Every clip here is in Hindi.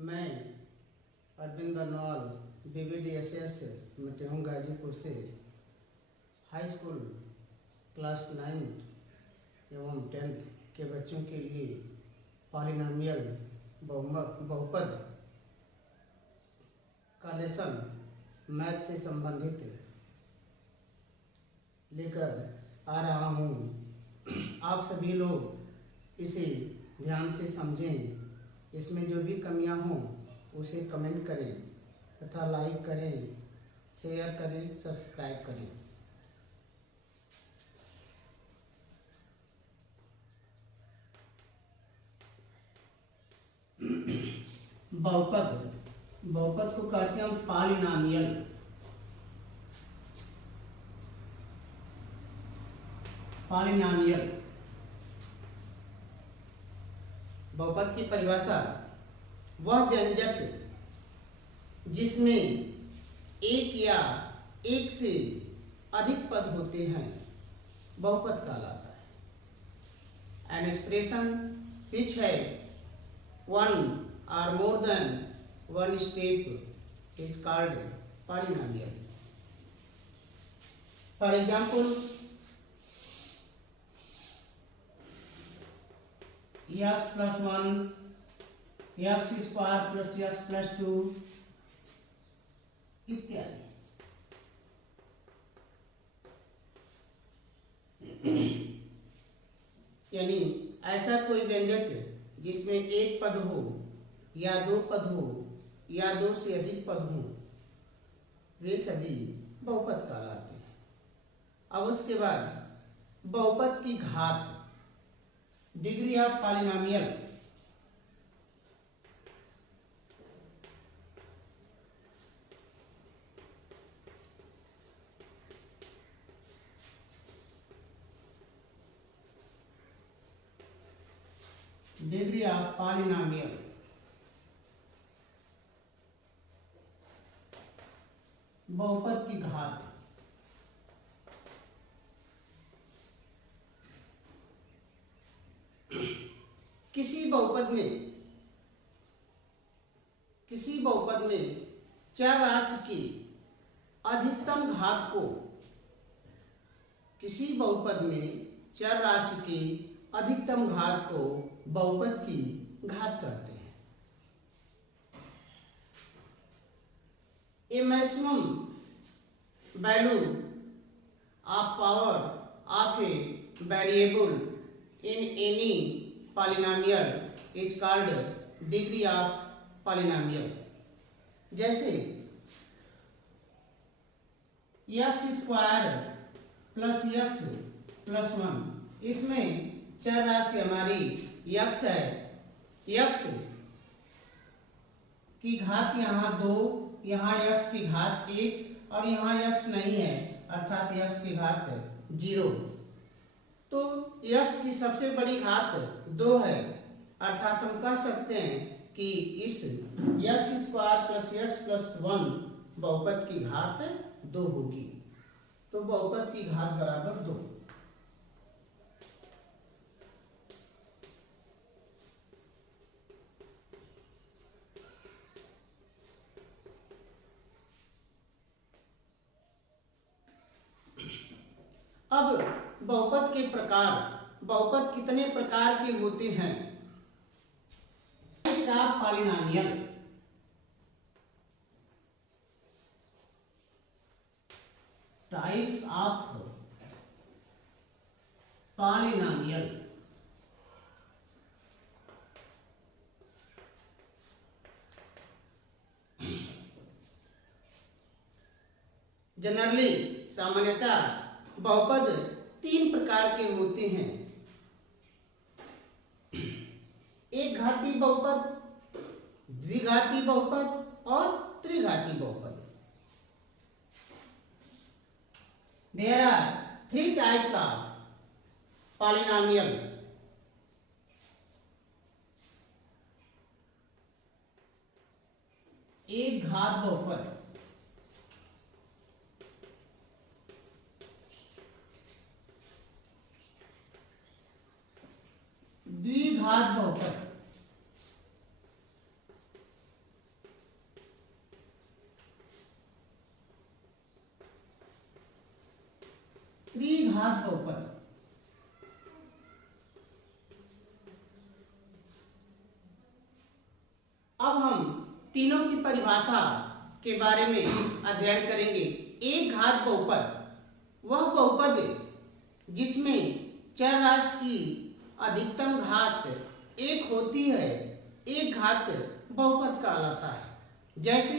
मैं अरविंद बरनौल BBDSS मटिहूँ गाजीपुर से हाई स्कूल क्लास 9 एवं 10th के बच्चों के लिए पॉलिनोमियल बहुपद का लेसन मैथ से संबंधित लेकर आ रहा हूँ। आप सभी लोग इसे ध्यान से समझें। इसमें जो भी कमियां हों उसे कमेंट करें तथा लाइक करें, शेयर करें, सब्सक्राइब करें। बहुपद को कहते हैं हम पॉलिनोमियल। बहुपद की परिभाषा वह व्यंजक जिसमें एक या एक से अधिक पद होते हैं बहुपद कहलाता है। एन एक्सप्रेशन विच है one or more than one step is called polynomial. For example, x plus 1, x square plus x plus 2 इत्यादि। यानी ऐसा कोई व्यंजक जिसमें एक पद हो या दो पद हो या दो से अधिक पद हो, वे सभी बहुपद कहलाते हैं। अब उसके बाद बहुपद की घात, degree of polynomial. Degree of polynomial बहुपद की घात। किसी बहुपद में चर राशि की अधिकतम घात को बहुपद की घात कहते हैं। A maximum value of power of a variable in any polynomial is called degree of polynomial. जैसे x square plus x plus 1, इसमें चर राशि हमारी x है। x की घात यहाँ 2, यहाँ x की घात 1 और यहाँ x नहीं है, अर्थात x की घात 0। तो x की सबसे बड़ी घात 2 है, अर्थात हम कह सकते हैं कि इस x square plus x plus 1 बहुपद की घात 2 होगी। तो बहुपद की घात बराबर 2। अब बहुपद के प्रकार, बहुपद कितने प्रकार के होते हैं? Types of polynomial. Types of polynomial. Generally, सामान्यतः बहुपद 3 प्रकार के होते हैं। एक घाती बहुपद, द्विघाती बहुपद और त्रिघाती बहुपद। There are 3 types of polynomial. एक घात बहुपद, द्विघात बहुपद अब हम तीनों की परिभाषा के बारे में अध्ययन करेंगे। एक घात बहुपद वह बहुपद जिसमें चर राशि की अधिकतम घात एक होती है, एक घात बहुपद कहलाता है। जैसे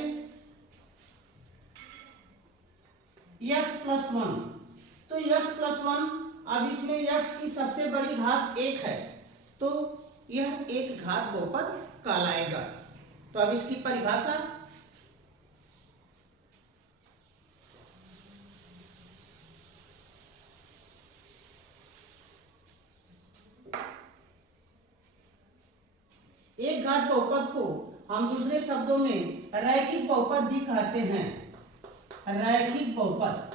x+1, तो x+1, अब इसमें x की सबसे बड़ी घात एक है, तो यह एक घात बहुपद कहलाएगा। तो अब इसकी परिभाषा, एक घात बहुपद को हम दूसरे शब्दों में रैखिक बहुपद भी कहते हैं। रैखिक बहुपद,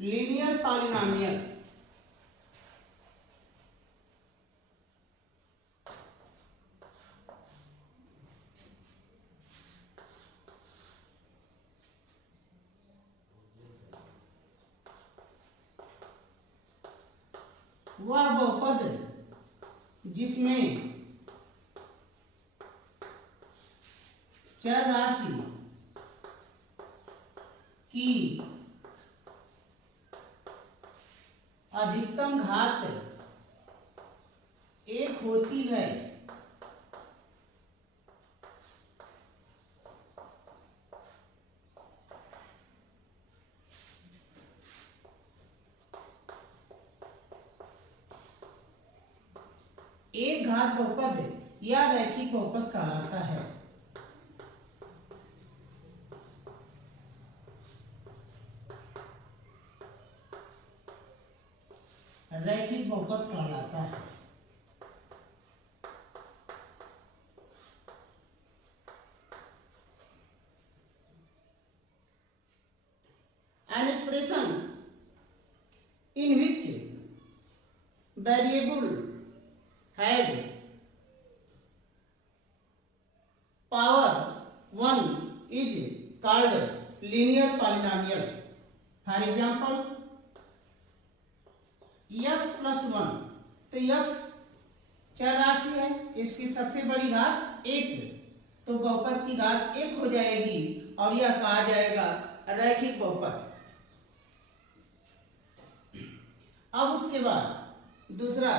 लीनियर पॉलिनोमियल। वह बहुपद जिसमें चर राशि की अधिकतम घात एक होती है, एक घात बहुपद या रैखिक बहुपद कहलाता है। रैखिक बहुपद कहलाता है। An expression in which variable have power 1 is called linear polynomial. For example, x+1, तो x चर राशि है, इसकी सबसे बड़ी घात एक, तो बहुपद की घात एक हो जाएगी और यह कहा जाएगा रैखिक बहुपद। अब उसके बाद दूसरा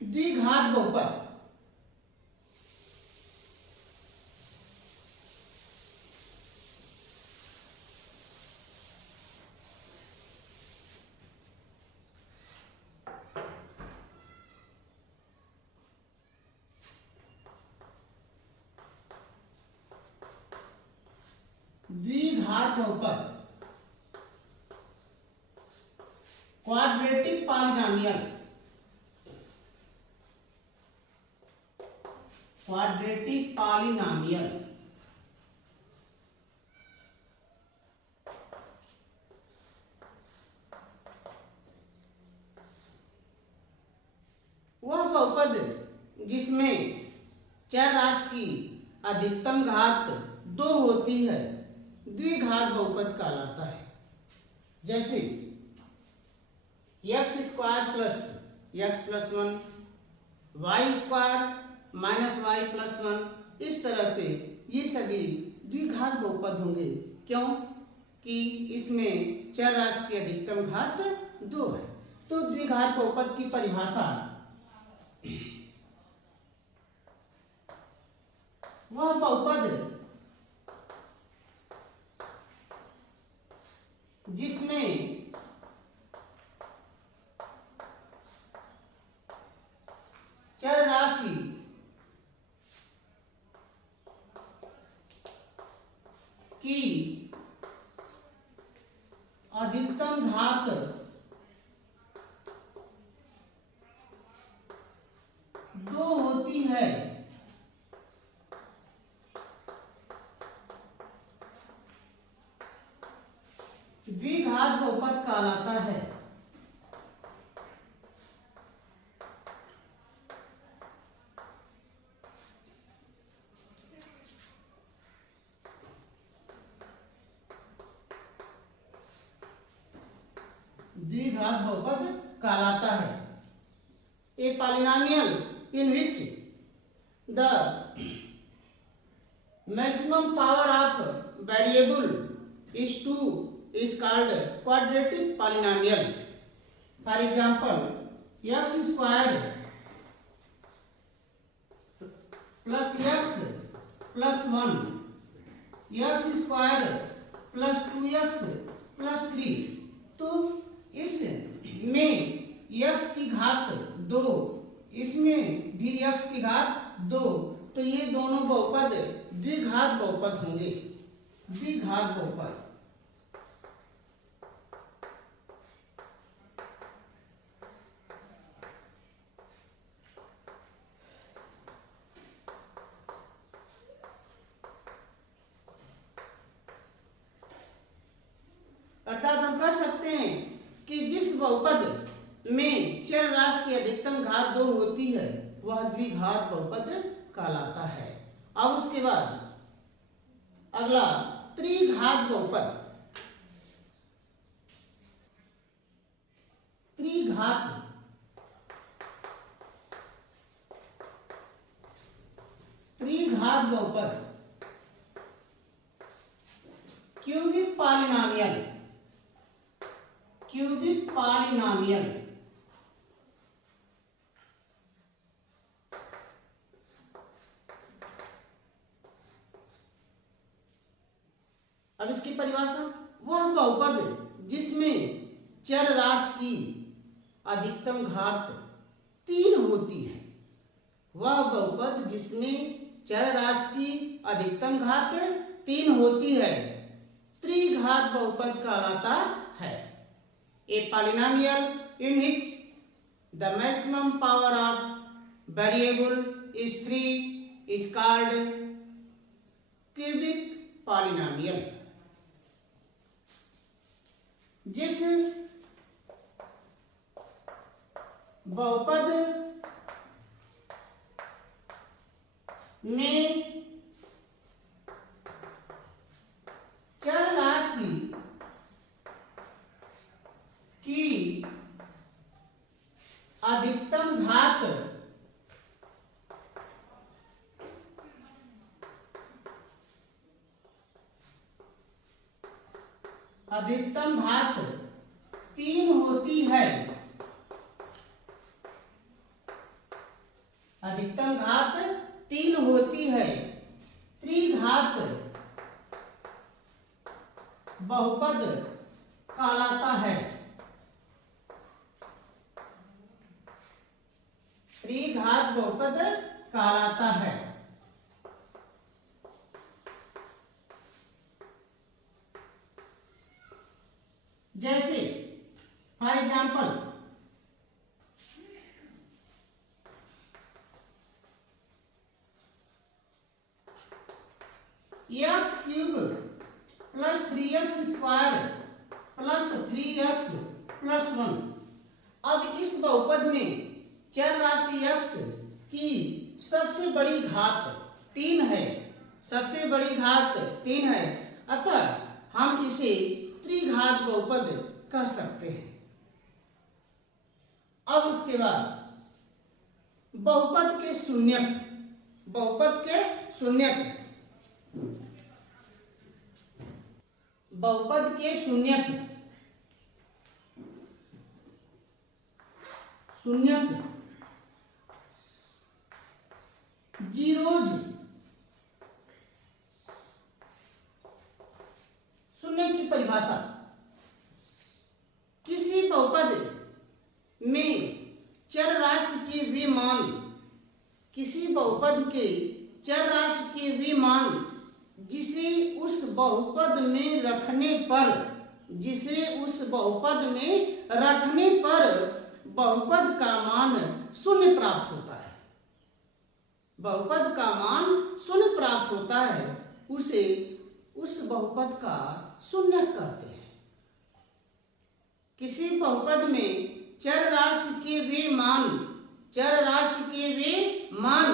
द्विघात बहुपद। द्विघात बहुपद, क्वाड्रेटिक पॉलिनोमियल, क्वाड्रेटिक पॉलिनोमियल। वह बहुपद जिसमें चर राशि की अधिकतम घात 2 होती है, द्विघात बहुपद कहलाता है। जैसे x² + x+1, y² - y+1, इस तरह से ये सभी द्विघात बहुपद होंगे। क्यों? कि इसमें चर राशि की अधिकतम घात 2 है। तो द्विघात बहुपद की परिभाषा, वह बहुपद जिसमें चर राशि की अधिकतम घात 2 होती है, द्विघात बहुपद कहलाता है। द्विघात बहुपद कहलाता है। A polynomial in which the maximum power of variable is 2 is called quadratic polynomial. For example, x square plus x plus 1, x square plus 2x plus 3। तो इसमें x की घात 2, इसमें भी x की घात 2, तो ये दोनों बहुपद द्विघात बहुपद होंगे, द्विघात बहुपद। अर्थात हम कह सकते हैं कि जिस बहुपद में चर राशि की अधिकतम घात 2 होती है वह द्विघात बहुपद कहलाता है। अब उसके बाद अगला त्रिघात बहुपद। त्रिघात बहुपद क्यूबिक पॉलिनोमियल, क्यूबिक पॉलिनोमियल। अब इसकी परिभाषा, वह बहुपद जिसमें चर राशि की अधिकतम घात 3 होती है, वह बहुपद जिसमें चर राशि की अधिकतम घात 3 होती है त्रिघात बहुपद कहलाता है। A polynomial in which the maximum power of variable is 3 is called cubic polynomial। जिस बहुपद में चर राशि की अधिकतम घात 3 होती है, अधिकतम घात 3 होती है, त्रिघात बहुपद कहलाता है। त्रिघात बहुपद कहलाता है। जैसे for example x cube plus 3x square plus 3x plus 1। अब इस बहुपद में चर राशि x की सबसे बड़ी घात 3 है, सबसे बड़ी घात 3 है, अतः हम इसे त्रिघात बहुपद कह सकते हैं। अब उसके बाद बहुपद के शून्यक, बहुपद के शून्यक, बहुपद के शून्यक, शून्यक जीरोज, शून्यक की परिभाषा, किसी बहुपद में चर राशि के वे मान, किसी बहुपद के चर राशि के वे मान जिसे उस बहुपद में रखने पर, जिसे उस बहुपद में रखने पर बहुपद का मान शून्य प्राप्त होता है, बहुपद का मान शून्य प्राप्त होता है, उसे उस बहुपद का शून्यक कहते हैं। किसी बहुपद में चर राशि के वे मान, चर राशि के वे मान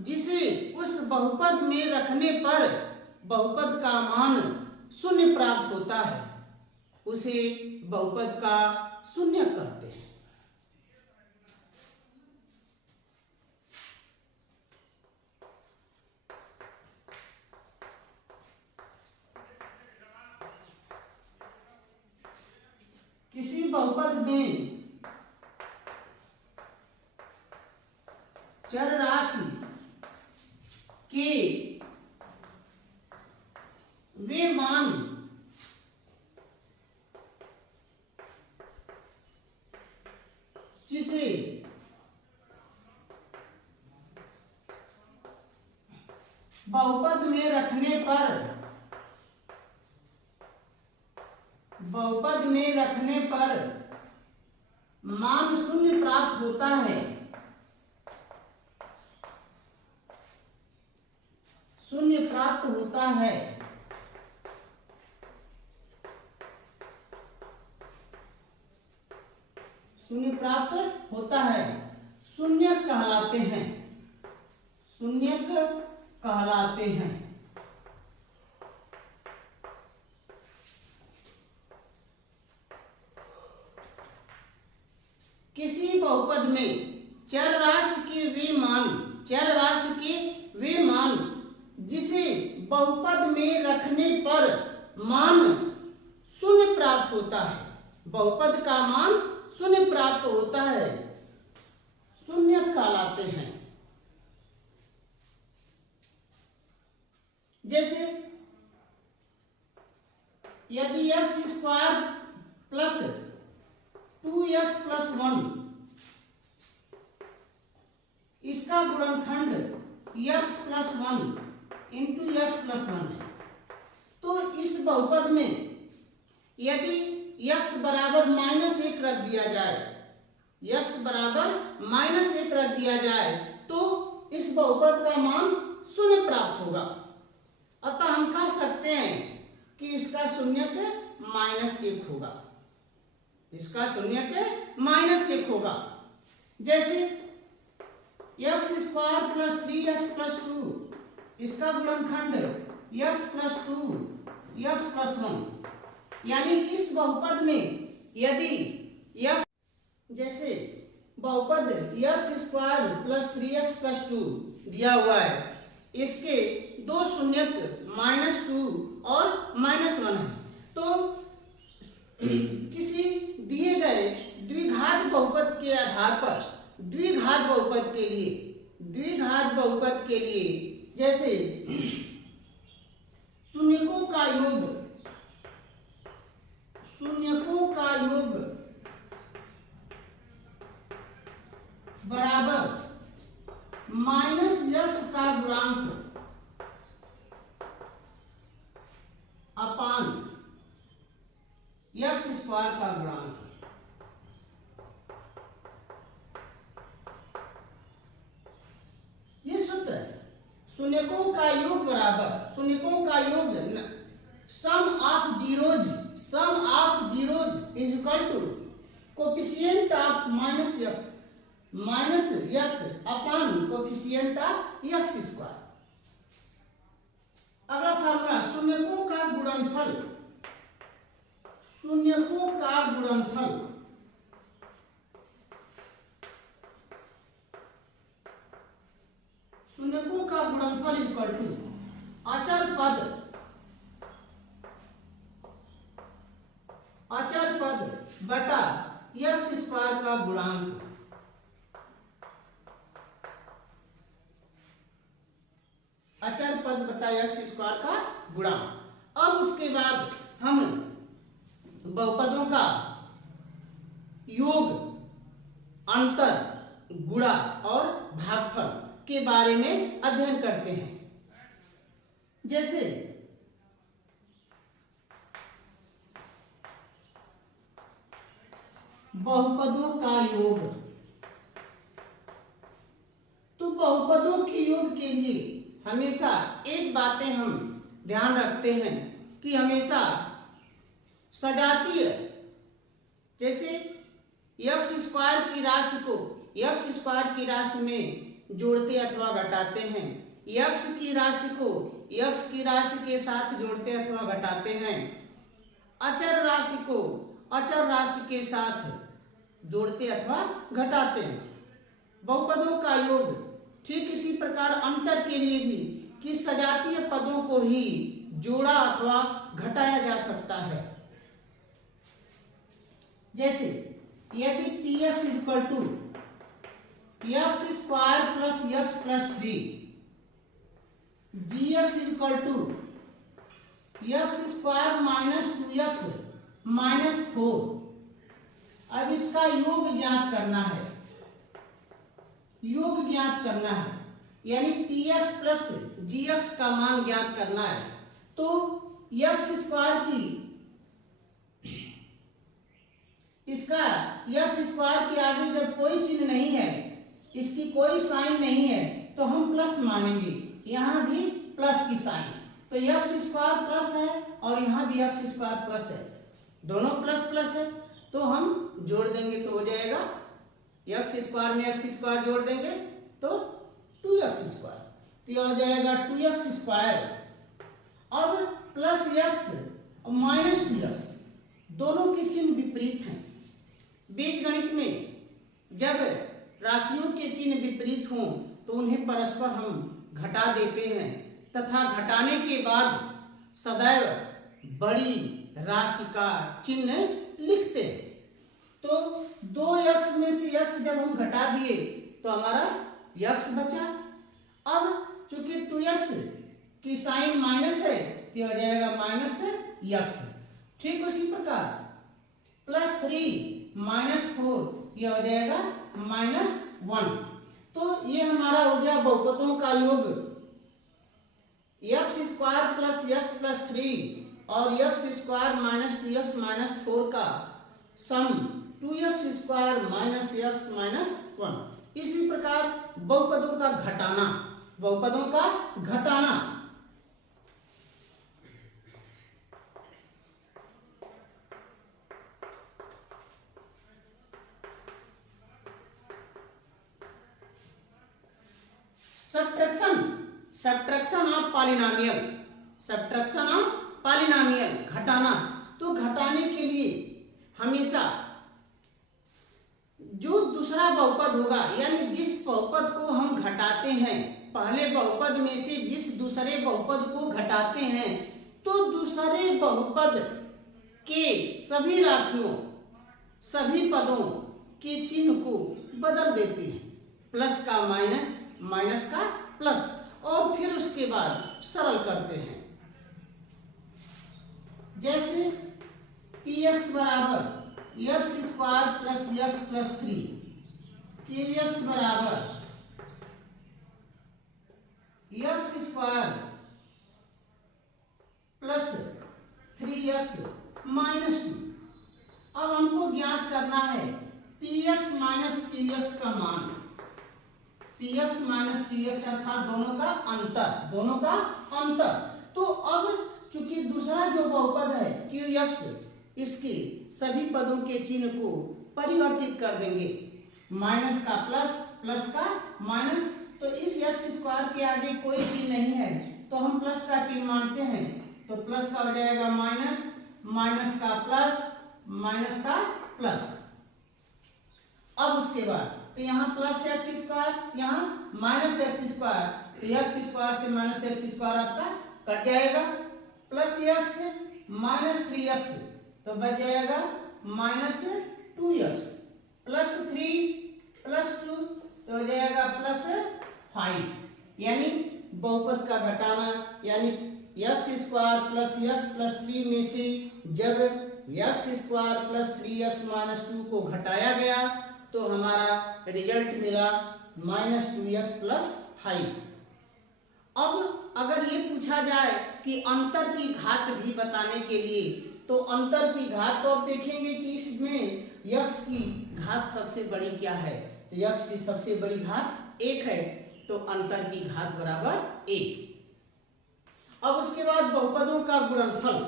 जिसे उस बहुपद में रखने पर बहुपद का मान शून्य प्राप्त होता है, उसे बहुपद का शून्यक कहते हैं। किसी बहुपद में चर राशि के वे मान जिसे बहुपद में रखने पर मान शून्य प्राप्त होता है, शून्य प्राप्त होता है, शून्य प्राप्त होता है, शून्यक कहलाते हैं, शून्यक कहलाते हैं। किसी बहुपद में चर राशि के वे मान जिसे बहुपद में रखने पर मान शून्य प्राप्त होता है, बहुपद का मान शून्य प्राप्त होता है, शून्यक कहलाते हैं। जैसे यदि x² प्लस 2x प्लस 1 इसका गुणनखंड x plus 1 into x plus 1 है, तो इस बहुपद में यदि x बराबर -1 रख दिया जाए, x बराबर -1 रख दिया जाए तो इस बहुपद का मान शून्य प्राप्त होगा। अतः हम कह सकते हैं कि इसका शून्यक -1 होगा, इसका शून्यक -1 होगा। जैसे x² प्लस 3x प्लस 2 इसका गुणनखंड x प्लस 2 x प्लस 1, यानी इस बहुपद में यदि x, जैसे बहुपद x² प्लस 3x प्लस 2 दिया हुआ है, इसके दो शून्यक -2 और -1 है, तो किसी दिए गए द्विघात बहुपद के आधार पर द्विघात बहुपद के लिए जैसे शून्यकों का योग बराबर -x का गुणांक अपान x² का गुणांक। ये सूत्र है, शून्यकों का योग बराबर sum of zeros is equal to coefficient of -x upon coefficient of x²। अगला फार्मूला शून्यकों का गुणनफल इज इक्वल टू अचर पद बटा x² का गुणांक। अचर पद बटा x² का गुणांक। अब उसके बाद हम बहुपदों का योग, अंतर, गुणा और भागफल के बारे में अध्ययन करते हैं। जैसे बहुपदों का योग, तो बहुपदों के योग के लिए हमेशा एक बातें हम ध्यान रखते हैं कि हमेशा सजातीय, जैसे x² की राशि को x² की राशि में जोड़ते अथवा घटाते हैं, x की राशि को x की राशि के साथ जोड़ते अथवा घटाते हैं, अचर राशि को अचर राशि के साथ जोड़ते अथवा घटाते हैं। बहुपदों का योग ठीक इसी प्रकार अंतर के लिए भी कि सजातीय पदों को ही जोड़ा अथवा घटाया जा सकता है। जैसे यदि px equal to x square plus x plus 3, gx equal to x square minus 2x minus 4, अब इसका योग ज्ञात करना है। योग ज्ञात करना है यानी px प्लस gx का मान ज्ञात करना है। तो एक्स स्क्वायर की इसका एक्स स्क्वायर के आगे जब कोई चिन्ह नहीं है, इसकी कोई साइन नहीं है, तो हम प्लस मानेंगे। यहाँ भी प्लस की साइन, तो एक्स स्क्वायर प्लस है और यहाँ भी एक्स स्क्वायर प्लस है, दोनों प्लस प्लस है, तो हम जोड़ देंगे तो हो जाएगा एक्स स्क्वायर में एक्स स्क्वायर जोड़ देंगे तो 2x स्क्वायर, तो यह हो जाएगा 2x स्क्वायर। अब प्लस एक्स और माइनस 2x दोनों के चिन्ह विपरीत हैं। बीजगणित में जब राशियों के चिन्ह विपरीत हों तो उन्हें परस्पर हम घटा देते हैं तथा घटाने के बाद सदैव बड़ी राशि का चिन्ह लिखते हैं। तो 2x में से x जब हम घटा दिए तो हमारा x बचा। अब चूंकि 2x की साइन माइनस है तो हो जाएगा माइनस x। ठीक उसी प्रकार प्लस 3 माइनस 4 यह हो जाएगा माइनस 1। तो ये हमारा हो गया बहुपदों का योग x square plus x plus 3 और x square minus 2x minus 4 का सम 2x square minus x minus 1। इसी प्रकार बहुपदों का घटाना, बहुपदों का घटाना subtraction of polynomial, subtraction of polynomial घटाना। तो घटाने के लिए हमेशा जो दूसरा बहुपद होगा यानी जिस बहुपद को हम घटाते हैं, पहले बहुपद में से जिस दूसरे बहुपद को घटाते हैं तो दूसरे बहुपद के सभी राशियों, सभी पदों के चिन्ह को बदल देते हैं। प्लस का माइनस, माइनस का प्लस, और फिर उसके बाद सरल करते हैं। जैसे px बराबर x square plus x plus 3, qx बराबर x square plus 3x minus 2। अब हमको ज्ञात करना है px माइनस qx का मान, px माइनस qx अर्थात दोनों का अंतर, दोनों का अंतर। तो अब चूंकि दूसरा जो बहुपद है qx, इसके सभी पदों के चिन्ह को परिवर्तित कर देंगे, माइनस का प्लस, प्लस का माइनस। तो इस एक्स स्क्वायर के आगे कोई चिन्ह नहीं है तो हम प्लस का चिन्ह मानते हैं, तो प्लस का हो जाएगा माइनस, माइनस का प्लस, माइनस का प्लस। अब उसके बाद तो यहाँ प्लस एक्स स्क्वायर, यहाँ माइनस एक्स स्क्वायर, तो एक्स स्क्वायर से माइनस एक्स स्क्वायर आपका कट जाएगा। प्लस एक्स माइनस 3x तो बच जाएगा माइनस 2x, प्लस 3 प्लस 2 तो हो जाएगा प्लस 5। यानी बहुपद का घटाना यानी x square plus x plus 3 में से जब x square plus 3x minus 2 को घटाया गया तो हमारा रिजल्ट मिला माइनस 2x प्लस 5। अब अगर ये पूछा जाए कि अंतर की घात भी बताने के लिए, तो अंतर की घात तो अब देखेंगे कि इसमें x की घात सबसे बड़ी क्या है, तो x की सबसे बड़ी घात 1 है, तो अंतर की घात बराबर 1। अब उसके बाद बहुपदों का गुणनफल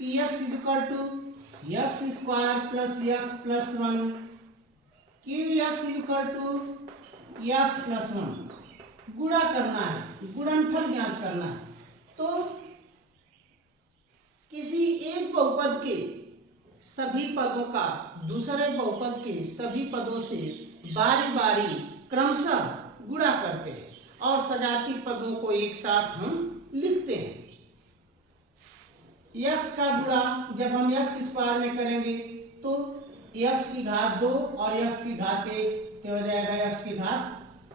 px equal to x square plus x plus 1, qx equal to x plus 1 गुणा करना है, गुणनफल ज्ञात करना है। तो किसी एक बहुपद के सभी पदों का दूसरे बहुपद के सभी पदों से बारी बारी क्रमशः गुणा करते हैं और सजाती पदों को एक साथ हम लिखते हैं। x का गुणा जब हम x स्क्वायर में करेंगे तो x की घात 2 और x की घात 1 तो हो जाएगा x की घात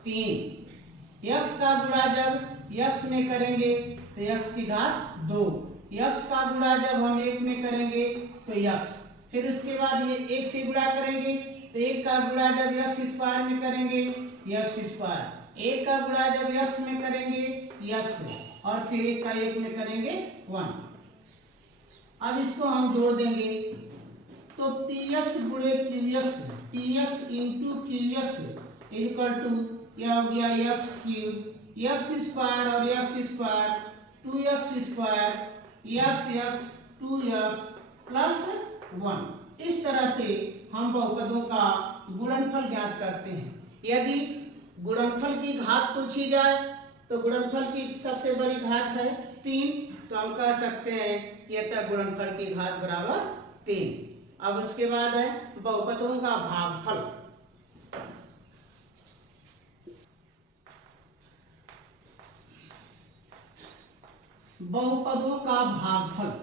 3। x का गुणा जब x में करेंगे तो x की घात 2, x का गुणा जब हम 1 में करेंगे तो x, फिर उसके बाद ये 1 से गुणा करेंगे तो 1 का गुणा जब x स्क्वायर में करेंगे x स्क्वायर, 1 का गुणा जब x में करेंगे x और फिर 1 का 1 में करेंगे 1। अब इसको हम जोड़ देंगे तो px गुणे qx, px into qx equal to यह हो गया x क्यूब, x स्क्वायर और x square 2x square x 2x plus 1। इस तरह से हम बहुपदों का गुणनफल ज्ञात करते हैं। यदि गुणनफल की घात पूछी जाए तो गुणनफल की सबसे बड़ी घात है 3, तो हम कह सकते हैं कि अतः गुणनफल की घात बराबर 3। अब उसके बाद है बहुपदों का भागफल। बहुपदों का भागफल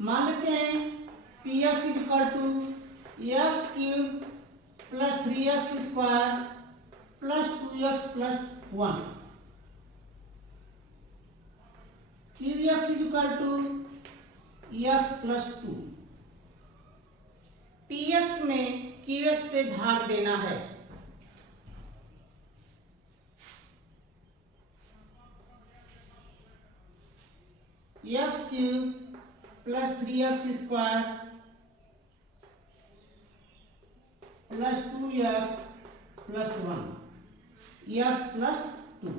मान लेते हैं px equal to x cube plus 3x square plus 2x plus 1, qx equal to x plus 2। px में qx से भाग देना है, x cube plus 3x square plus 2x plus 1 x plus 2।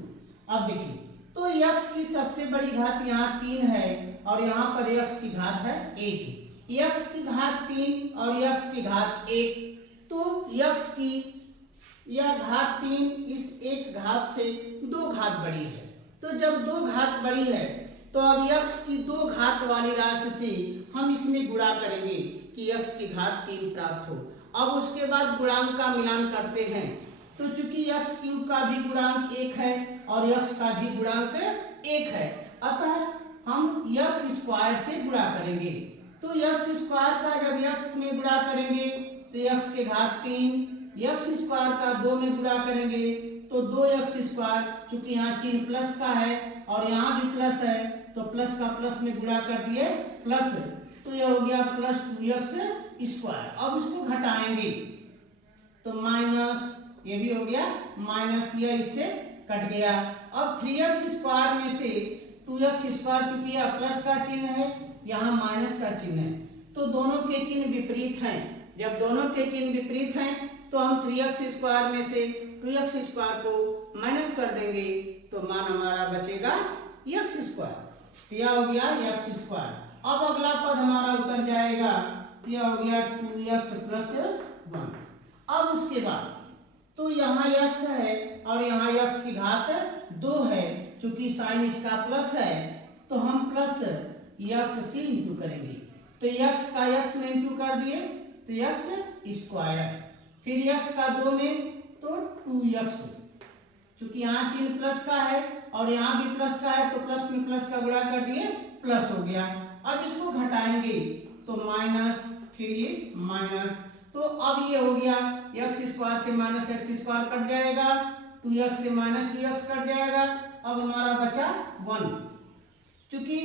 अब देखिए तो x की सबसे बड़ी घात यहाँ 3 है और यहाँ पर x की घात है 1, x की घात 3 और x की घात 1, तो x की यह घात 3 इस एक घात से 2 घात बड़ी है। तो जब 2 घात बड़ी है तो अब x की 2 घात वाली राशि से हम इसमें गुणा करेंगे कि x की घात 3 प्राप्त हो। अब उसके बाद गुणांक का मिलान करते हैं तो चूंकि x क्यूब का भी गुणांक 1 है और x का भी गुणांक 1 है, अतः हम x स्क्वायर से गुणा करेंगे। तो x स्क्वायर का जब x में गुणा करेंगे तो x के घात 3, x स्क्वायर का 2 में गुणा करेंगे तो 2x स्क्वायर, चूंकि यहाँ चिन्ह प्लस का है और यहाँ भी प्लस है तो प्लस का प्लस में गुणा कर दिए प्लस, तो यह हो गया प्लस 2x स्क्वायर। अब इसको घटाएंगे तो माइनस, ये भी हो गया माइनस, यह इससे कट गया। अब 3x स्क्वायर में से 2x स्क्वायर, चूंकि यह प्लस का चिन्ह है यहाँ माइनस का चिन्ह है तो दोनों के चिन्ह विपरीत हैं। जब दोनों के चिन्ह विपरीत हैं तो हम 3x स्क्वायर में से 2x स्क्वायर को माइनस कर देंगे तो मान हमारा बचेगा x स्क्वायर, यह हो गया x स्क्वायर। अब अगला पद हमारा उतर जाएगा, यह हो गया 2x प्लस 1। अब उसके बाद तो यहाँ x है और यहाँ x की घात 2 है, चूंकि साइन इसका प्लस है तो हम प्लस x से इंटू करेंगे तो x का x में इंटू कर दिए तो x स्क्वायर, फिर x का 2 में तो 2x, चूंकि यहाँ चिन्ह प्लस का है और यहाँ भी प्लस का है तो प्लस में प्लस का गुणा कर दिए प्लस हो गया। अब इसको घटाएंगे तो माइनस, फिर ये माइनस, तो अब ये हो गया x स्क्वायर से माइनस x स्क्वायर कट जाएगा, 2x से माइनस 2x कट जाएगा। अब हमारा बचा 1, चूंकि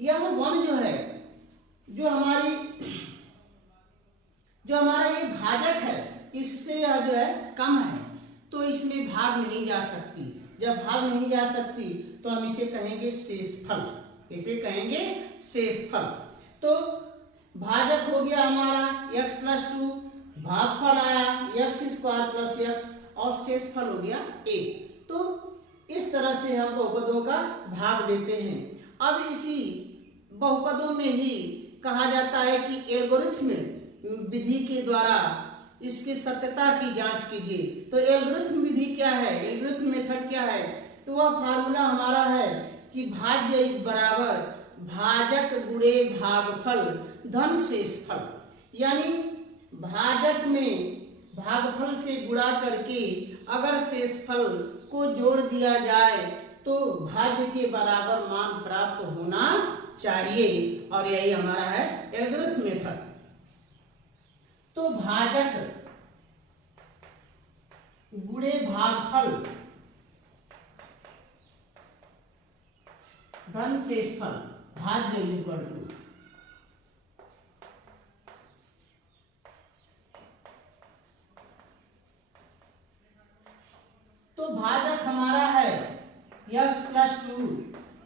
यह 1 जो है जो हमारा ये भाजक है इससे यह जो है कम है तो इसमें भाग नहीं जा सकती। जब भाग नहीं जा सकती तो हम इसे कहेंगे शेषफल, इसे कहेंगे शेषफल। तो भाजक हो गया हमारा x प्लस 2, भागफल आया x स्क्वायर प्लस x और शेषफल हो गया 1। तो इस तरह से हम बहुपदों का भाग देते हैं। अब इसी बहुपदों में ही कहा जाता है कि एल्गोरिथम विधि के द्वारा इसकी सत्यता की जांच कीजिए। तो एल्गोरिथम विधि क्या है, एल्गोरिथम मेथड क्या है, तो वह फार्मूला हमारा है कि भाज्य बराबर भाजक गुणे भागफल धन शेषफल, यानी भाजक में भागफल से गुणा करके अगर शेषफल को जोड़ दिया जाए तो भाज्य के बराबर मान प्राप्त होना चाहिए, और यही हमारा है एल्गोरिथम मेथड। तो भाजक गुणे भागफल धन शेषफल भाज्य इज इक्वल टू, तो भाजक हमारा है x प्लस 2,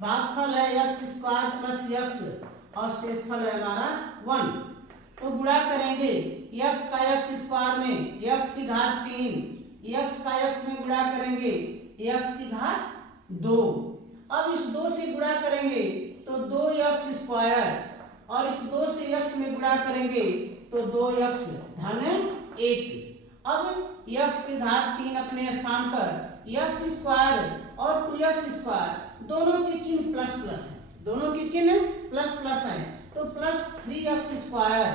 भागफल है x स्क्वायर प्लस x, और शेषफल है हमारा 1। तो गुणा करेंगे x का x स्क्वायर में x की घात 3, x का x में गुणा करेंगे x की घात 2। अब इस 2 से गुणा करेंगे तो 2x स्क्वायर, और इस 2 से x में गुणा करेंगे तो 2x धन 1। अब x की घात 3 अपने स्थान पर, x स्क्वायर और 2x स्क्वायर दोनों के चिन्ह प्लस प्लस है, दोनों के चिन्ह प्लस प्लस है, तो प्लस 3x स्क्वायर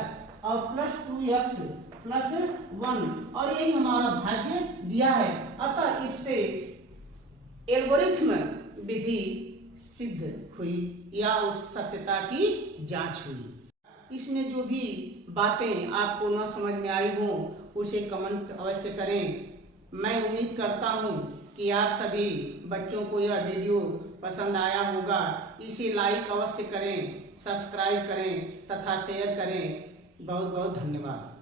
और प्लस 2x प्लस 1, और यही हमारा भाज्य दिया है। अतः इससे एल्गोरिथम विधि सिद्ध हुई या उस सत्यता की जांच हुई। इसमें जो भी बातें आपको न समझ में आई हो उसे कमेंट अवश्य करें। मैं उम्मीद करता हूँ कि आप सभी बच्चों को यह वीडियो पसंद आया होगा। इसे लाइक अवश्य करें, सब्सक्राइब करें तथा शेयर करें। बहुत बहुत धन्यवाद।